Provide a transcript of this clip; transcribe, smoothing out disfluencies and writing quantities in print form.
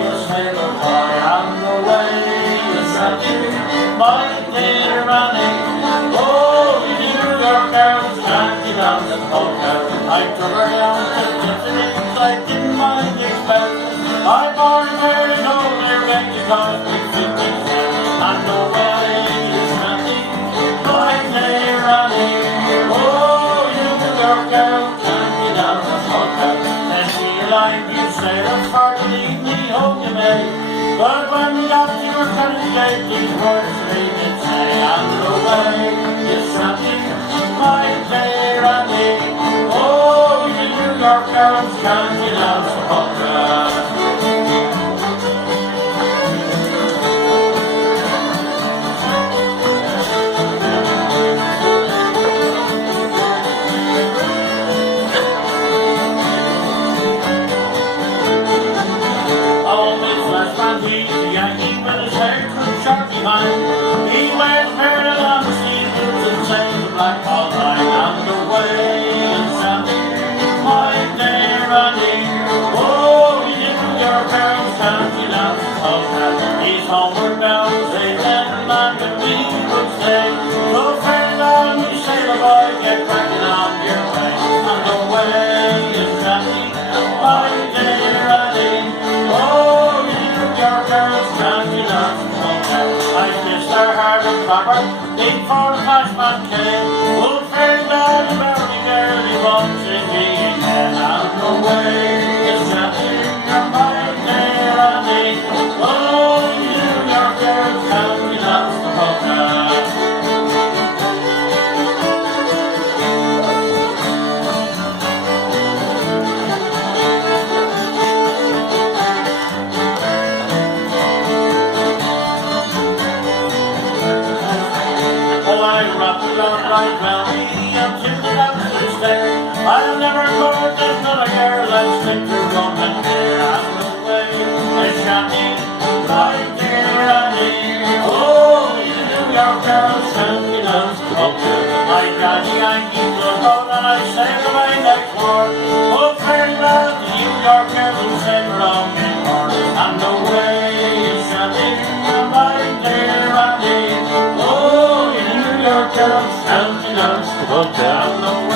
you sailor boy, on the way to Sunday, my dear running. Oh, you New York girls, dancing on the polka. I took her down to Tiffany's, I didn't mind the expense. I bought a very older and it cost me 50 cents. On the way to Sunday, my dear running. Oh, you New York girls, dancing on the polka. And she like you said, I'm hard to leave me home to me. But when we got to your country gate, these words they did say, on the way to Sunday, my dear running. Oh, you New York girls, dancing on the polka. He wears very long sleeves and sings the black ball line on the way and Sunday, my dear running. Oh, you New York girls, dancing on the polka. He's homeward bound, say that man to me would say. So fair long, you sailor boy, get cracking on your way. On the way and Sunday, my dear running. Oh, you New York girls, dancing on the polka. I kissed her hard and proper, before the flashman came. Oh, fair lad, rowdy girl, he won't see me again. On the way to Sunday, my dear running. Oh, you New York girls, dancing on the polka. I rock along right round me until the dancers stay. I'll never court another girl like Slicker on my hair. On the way to shopping, my dear running. Oh, you New York girls, dancing on the polka. I got the Yankee blood on and I sail away next war. Oh, fair lad, the New York girls who sail along in more. On the way to shopping, my dear running. Oh, girls, dancing on the polka.